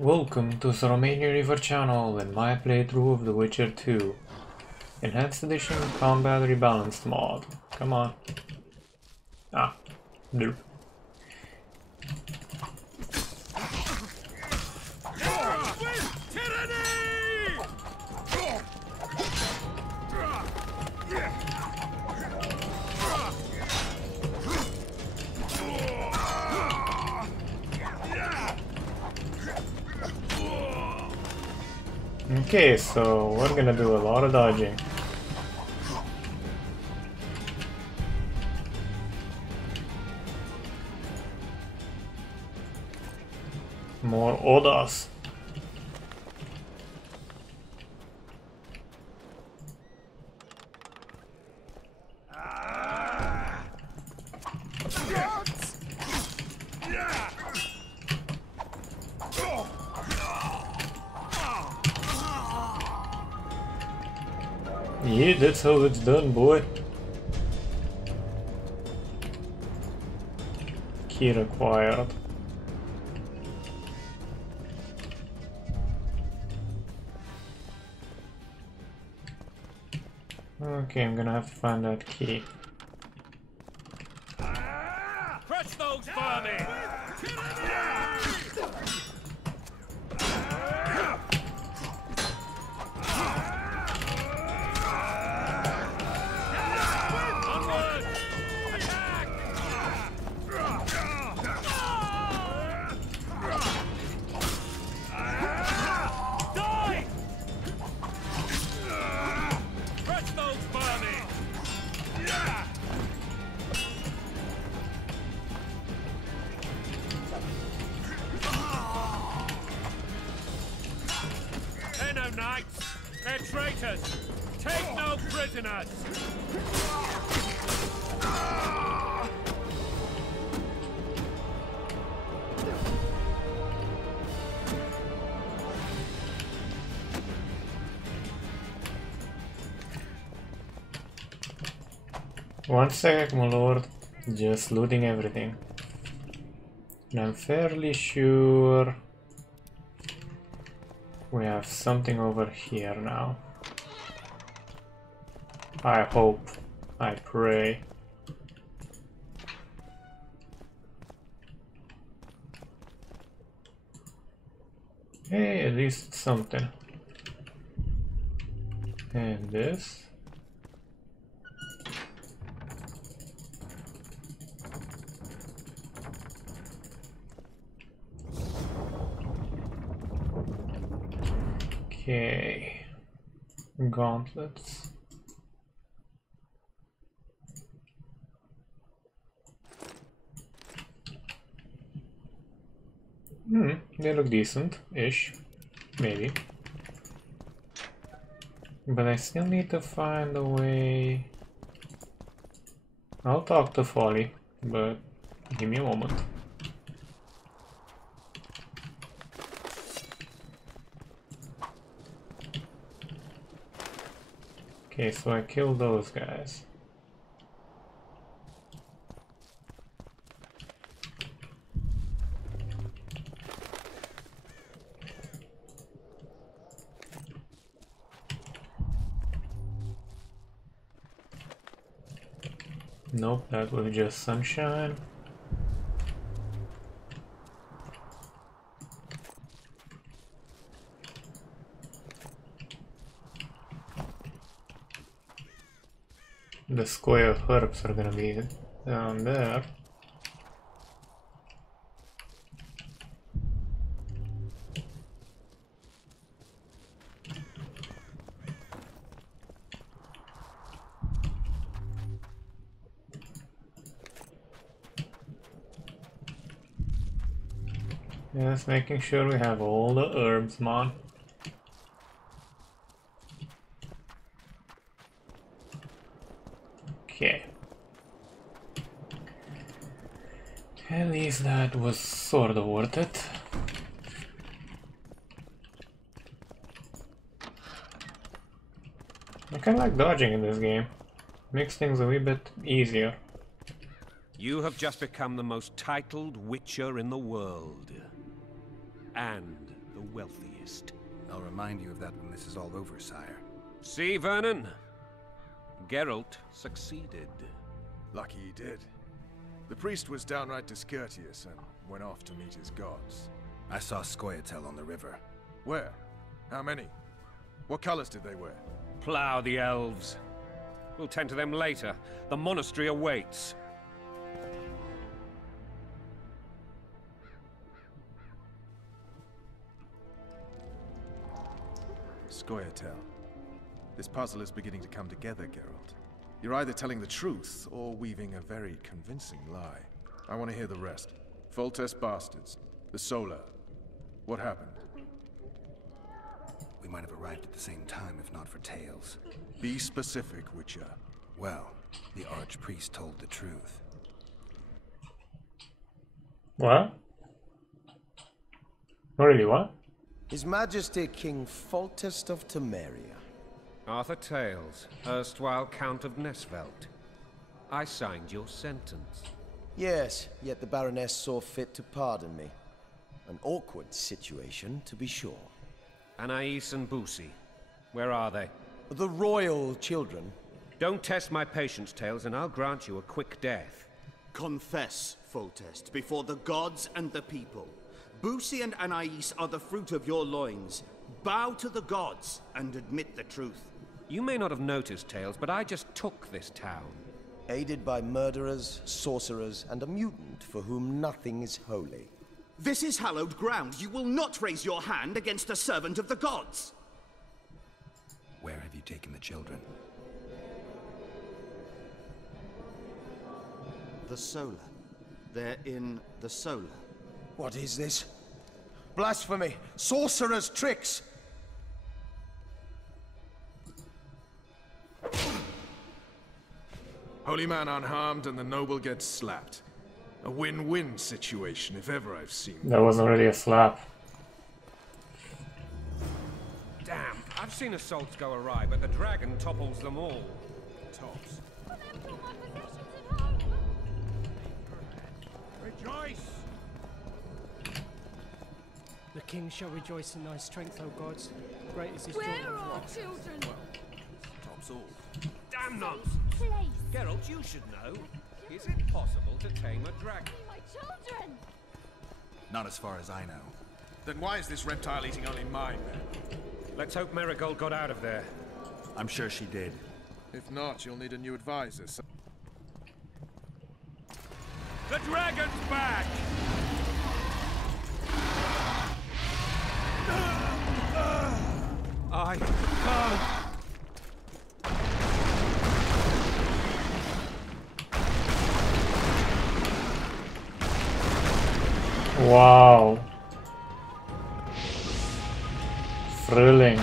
Welcome to the Romanian Reaver channel and my playthrough of The Witcher 2. Enhanced Edition Combat Rebalanced mod. Come on. Ah, derp. Okay, so we're gonna do a lot of dodging. More Odas. Yeah, that's how it's done, boy. Key required. Okay, I'm gonna have to find that key. Crush those vermin! Onward! Attack! Die! Crush those vermin! They're no knights! They're traitors! Take no prisoners! One sec, my lord. Just looting everything. And I'm fairly sure we have something over here now. I hope. I pray. Hey, at least something. And this. Okay. Gauntlets. They look decent-ish. Maybe. But I still need to find a way. I'll talk to Folly, but give me a moment. Okay, so I killed those guys. Nope, that was just sunshine. The square herbs are gonna be down there. Just making sure we have all the herbs, man. Okay. At least that was sort of worth it. I kinda like dodging in this game. Makes things a wee bit easier. You have just become the most titled witcher in the world. And the wealthiest. I'll remind you of that when this is all over, sire. See, Vernon? Geralt succeeded. Lucky he did. The priest was downright discourteous and went off to meet his gods. I saw Scoia'tael on the river. Where? How many? What colors did they wear? Plough the elves. We'll tend to them later. The monastery awaits. Scoia'tael. This puzzle is beginning to come together, Geralt. You're either telling the truth or weaving a very convincing lie. I want to hear the rest. Foltest bastards. The Solar. What happened? We might have arrived at the same time if not for tales. Be specific, Witcher. Well, the archpriest told the truth. What? Not really, what? His Majesty King Foltest of Temeria. Arthur Tales, erstwhile Count of Nesvelt. I signed your sentence. Yes, yet the Baroness saw fit to pardon me. An awkward situation, to be sure. Anais and Boussy, where are they? The royal children. Don't test my patience, Tales, and I'll grant you a quick death. Confess, Foltest, before the gods and the people. Boussy and Anais are the fruit of your loins. Bow to the gods and admit the truth. You may not have noticed, Tales, but I just took this town. Aided by murderers, sorcerers, and a mutant for whom nothing is holy. This is hallowed ground. You will not raise your hand against a servant of the gods. Where have you taken the children? The Solar. They're in the Solar. What is this? Blasphemy! Sorcerer's tricks! Holy man unharmed and the noble gets slapped. A win-win situation, if ever I've seen one. That wasn't really a slap. Damn, I've seen assaults go awry, but the dragon topples them all. Tops. Rejoice! The king shall rejoice in thy strength, O gods. Great is his joy. Where are our children? Tops all. Damn nonsense! Place. Geralt, you should know. Is it possible to tame a dragon? My children! Not as far as I know. Then why is this reptile eating only mine, then? Let's hope Marigold got out of there. I'm sure she did. If not, you'll need a new advisor. So The dragon's back! I can't. Wow. Thrilling.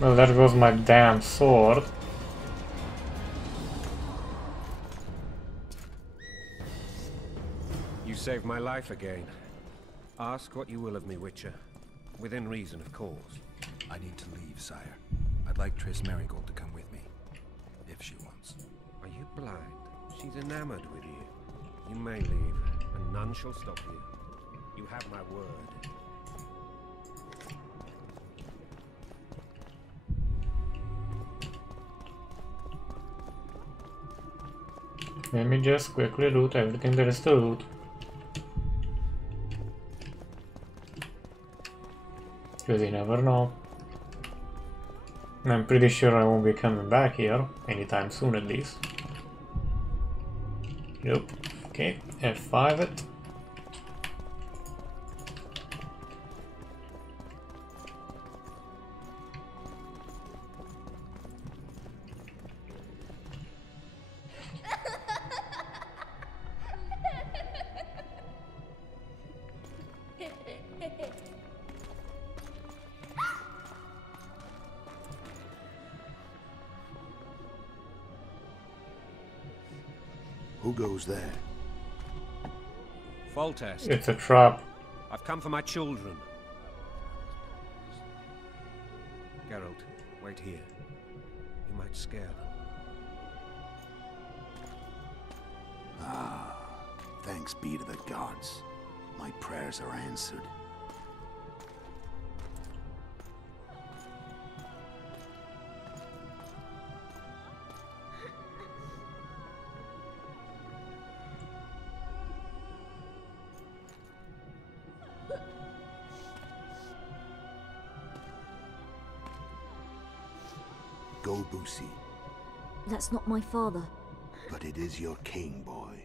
Well, there goes my damn sword. You saved my life again. Ask what you will of me, Witcher. Within reason, of course. I need to leave, sire. I'd like Triss Marigold to come with me. If she wants. Are you blind? She's enamored with you. You may leave, and none shall stop you. You have my word. Let me just quickly loot everything there is to loot. Because you never know. I'm pretty sure I won't be coming back here anytime soon, at least. Nope. Okay, F5 it. Who goes there? Foltest. It's a trap. I've come for my children. Geralt, wait here. You might scare them. Ah, thanks be to the gods. My prayers are answered. Go, Boosie. That's not my father. But it is your king, boy.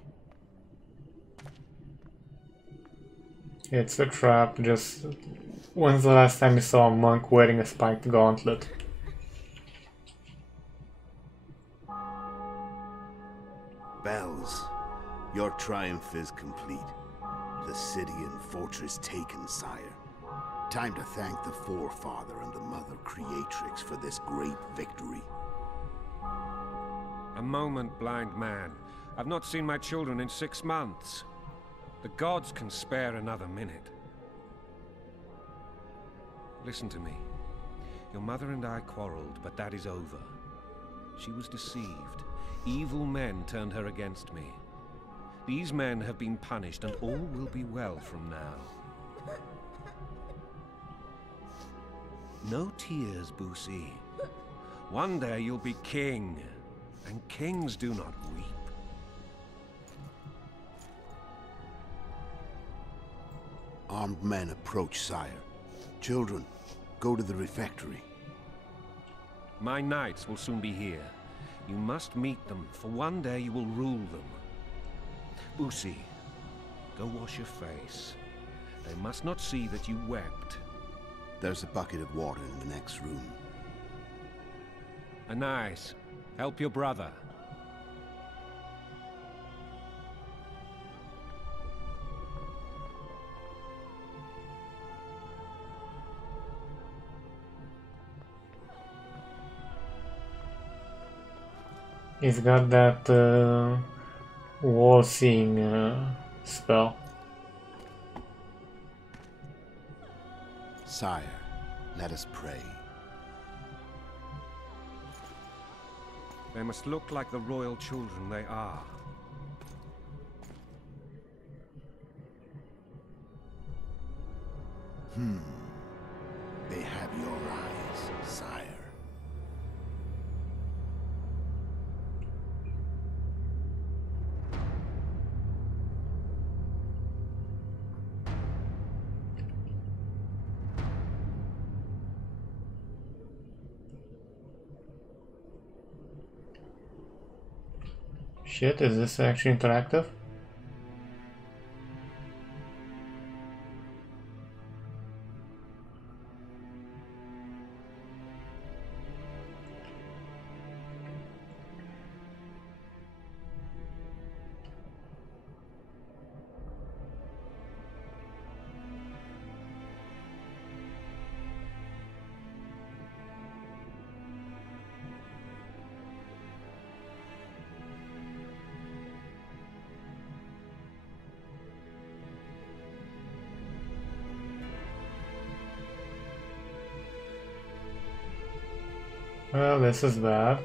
It's a trap. Just when's the last time you saw a monk wearing a spiked gauntlet? Bells, your triumph is complete. The city and fortress taken, sire. Time to thank the Forefather and the Mother Creatrix for this great victory. A moment, blind man. I've not seen my children in 6 months. The gods can spare another minute. Listen to me. Your mother and I quarreled, but that is over. She was deceived. Evil men turned her against me. These men have been punished, and all will be well from now. No tears, Boosie. One day you'll be king, and kings do not weep. Armed men approach, sire. Children, go to the refectory. My knights will soon be here. You must meet them, for one day you will rule them. Boosie, go wash your face. They must not see that you wept. There's a bucket of water in the next room. Anais, help your brother. He's got that wall seeing spell. Sire, let us pray. They must look like the royal children they are. They have your eyes, sire. Shit, is this actually interactive? Well, this is bad.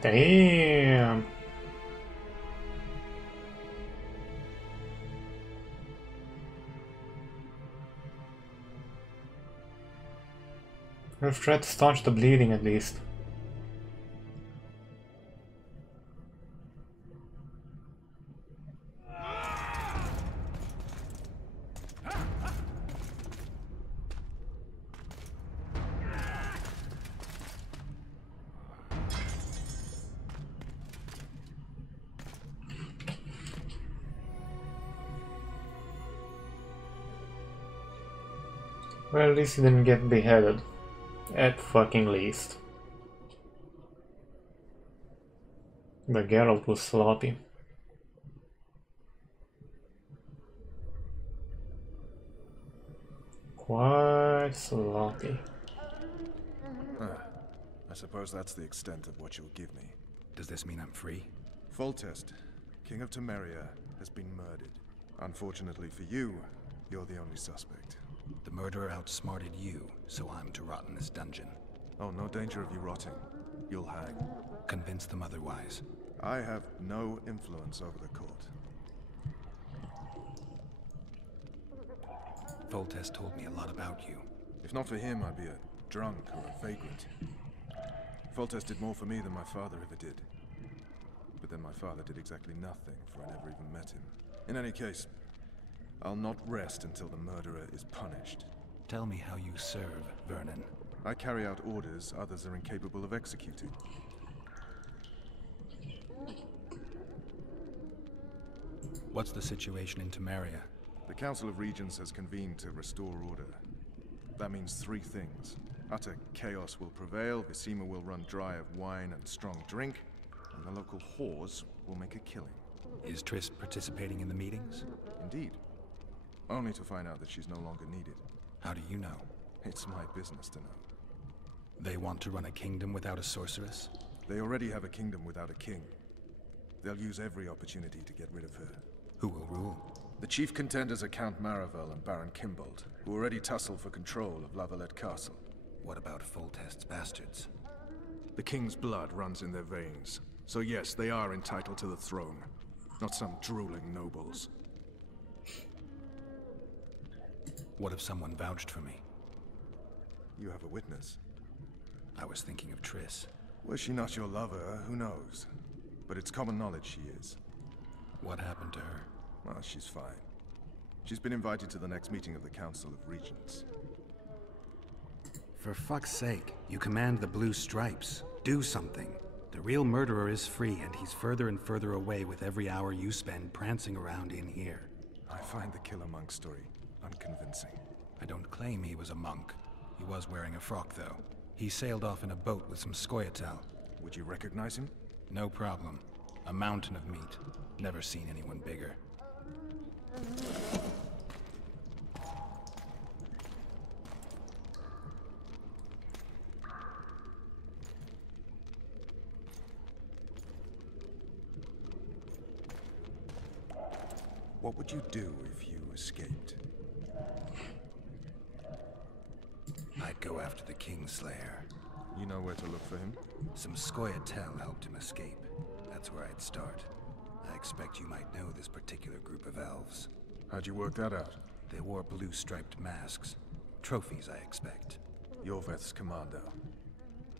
Damn. I've tried to staunch the bleeding at least. Well, at least he didn't get beheaded. At fucking least. But Geralt was sloppy. Quite sloppy. I suppose that's the extent of what you'll give me. Does this mean I'm free? Foltest, King of Temeria, has been murdered. Unfortunately for you, you're the only suspect. The murderer outsmarted you, so I'm to rot in this dungeon. Oh, no danger of you rotting. You'll hang. Convince them otherwise. I have no influence over the court. Foltest told me a lot about you. If not for him, I'd be a drunk or a vagrant. Foltest did more for me than my father ever did. But then my father did exactly nothing, for I never even met him. In any case, I'll not rest until the murderer is punished. Tell me how you serve, Vernon. I carry out orders others are incapable of executing. What's the situation in Temeria? The Council of Regents has convened to restore order. That means three things. Utter chaos will prevail, Visima will run dry of wine and strong drink, and the local whores will make a killing. Is Triss participating in the meetings? Indeed. Only to find out that she's no longer needed. How do you know? It's my business to know. They want to run a kingdom without a sorceress? They already have a kingdom without a king. They'll use every opportunity to get rid of her. Who will rule? The chief contenders are Count Maravel and Baron Kimbold, who already tussle for control of Lavalette Castle. What about Foltest's bastards? The king's blood runs in their veins, so yes, they are entitled to the throne. Not some drooling nobles. What if someone vouched for me? You have a witness. I was thinking of Triss. Was she not your lover? Who knows? But it's common knowledge she is. What happened to her? Well, she's fine. She's been invited to the next meeting of the Council of Regents. For fuck's sake, you command the Blue Stripes. Do something. The real murderer is free, and he's further and further away with every hour you spend prancing around in here. I find the Killer Monk story unconvincing. I don't claim he was a monk. He was wearing a frock, though. He sailed off in a boat with some Scoia'tael. Would you recognize him? No problem. A mountain of meat. Never seen anyone bigger. What would you do if you escaped? I'd go after the Kingslayer. You know where to look for him? Some Scoia'tael helped him escape. That's where I'd start. I expect you might know this particular group of elves. How'd you work that out? They wore blue-striped masks. Trophies, I expect. Yorveth's commando.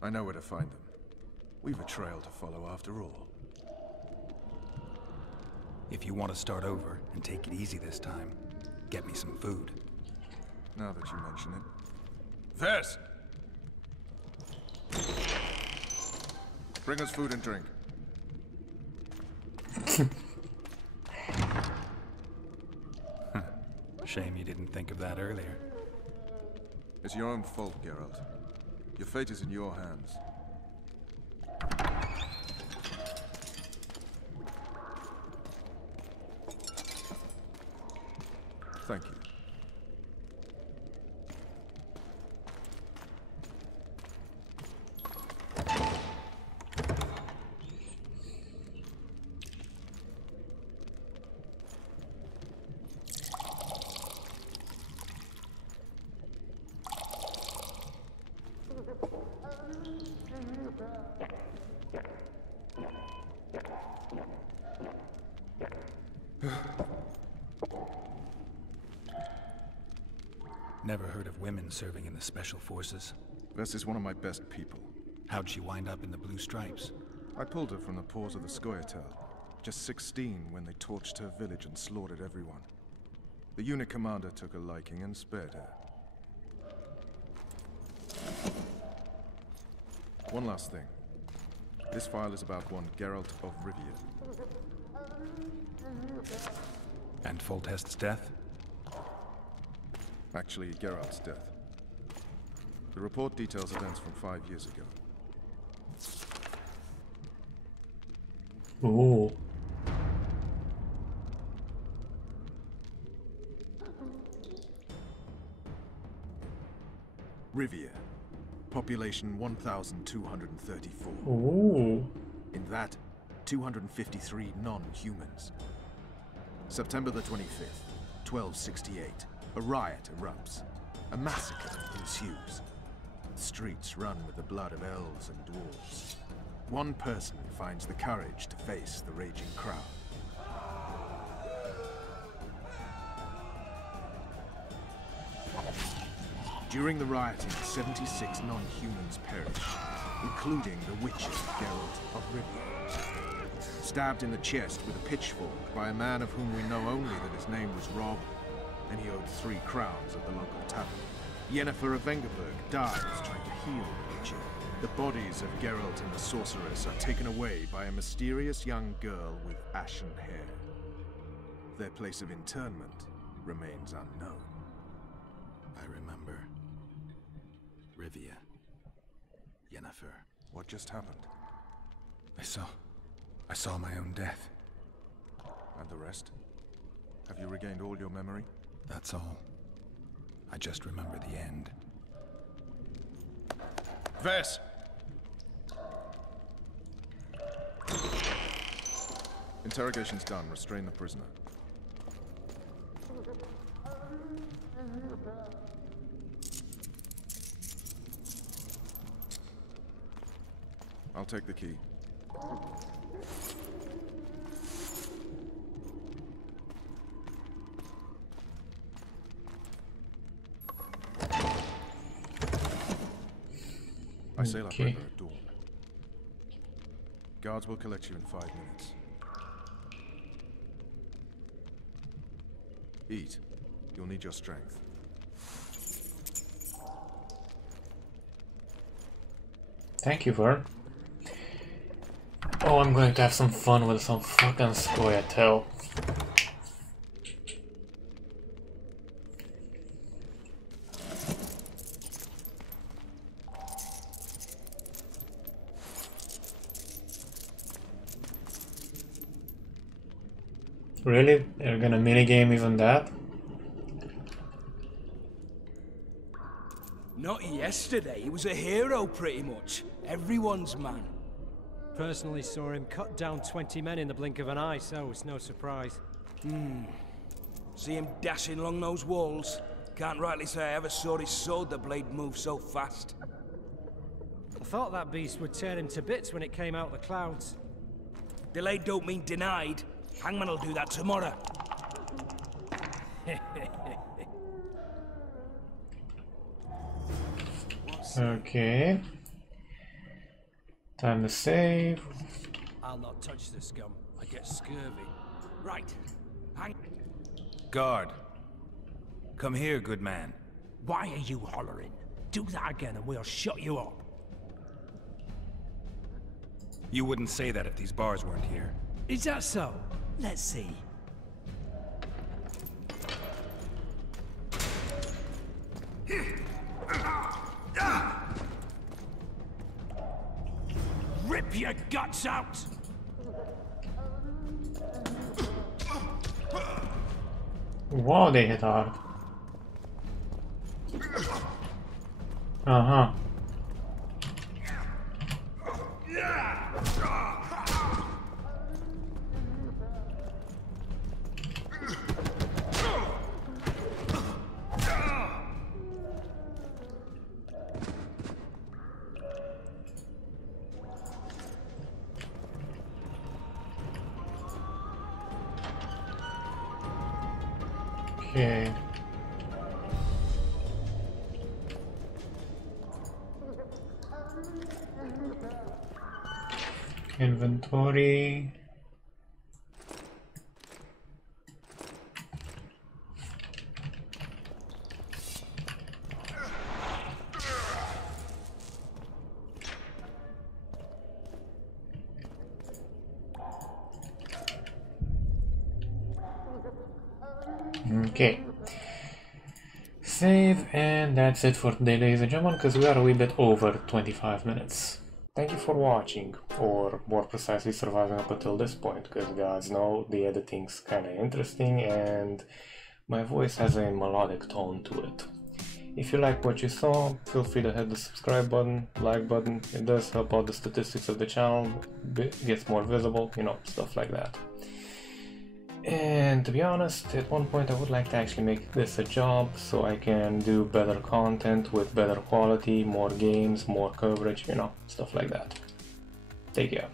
I know where to find them. We've a trail to follow after all. If you want to start over and take it easy this time, get me some food. Now that you mention it. Vess! Bring us food and drink. Shame you didn't think of that earlier. It's your own fault, Geralt. Your fate is in your hands. Thank you. Never heard of women serving in the Special Forces. Vess is one of my best people. How'd she wind up in the Blue Stripes? I pulled her from the paws of the Scoia'tael. Just 16 when they torched her village and slaughtered everyone. The unit commander took a liking and spared her. One last thing. This file is about one Geralt of Rivia. And Foltest's death? Actually, Geralt's death. The report details events from 5 years ago. Ooh. Reaver. Population 1,234. Ooh. In that, 253 non-humans. September the 25th, 1268. A riot erupts. A massacre ensues. The streets run with the blood of elves and dwarves. One person finds the courage to face the raging crowd. During the rioting, 76 non-humans perished, including the Witcher, Geralt of Reaver. Stabbed in the chest with a pitchfork by a man of whom we know only that his name was Rob, and he owed 3 crowns at the local tavern. Yennefer of Vengerberg dies trying to heal the Witcher. The bodies of Geralt and the sorceress are taken away by a mysterious young girl with ashen hair. Their place of internment remains unknown. I remember. Rivia. Yennefer. What just happened? I saw my own death. And the rest? Have you regained all your memory? That's all. I just remember the end. Vess! Interrogation's done. Restrain the prisoner. I'll take the key. I sail up river at dawn. Guards will collect you in 5 minutes. Eat. You'll need your strength. Thank you, Vern. Oh, I'm going to have some fun with some fucking Scoia'tael. Really? They're gonna minigame even that? Not yesterday, he was a hero pretty much. Everyone's man. Personally saw him cut down 20 men in the blink of an eye, so it's no surprise. See him dashing along those walls? Can't rightly say I ever saw his sword the blade move so fast. I thought that beast would tear him to bits when it came out of the clouds. Delayed don't mean denied. Hangman will do that tomorrow. Okay. Time to save. I'll not touch the scum. I get scurvy. Right. Guard. Come here, good man. Why are you hollering? Do that again and we'll shut you up. You wouldn't say that if these bars weren't here. Is that so? Let's see. Rip your guts out! Wow, they hit hard. Uh-huh. Okay. Inventory. Okay. save, and that's it for today, ladies and gentlemen, because we are a wee bit over 25 minutes. Thank you for watching, or more precisely surviving up until this point, because guys know the editing's kinda interesting and my voice has a melodic tone to it. If you like what you saw, feel free to hit the subscribe button, like button. It does help out the statistics of the channel, gets more visible, you know, stuff like that. And to be honest, at one point I would like to actually make this a job so I can do better content with better quality, more games, more coverage, you know, stuff like that. Take care.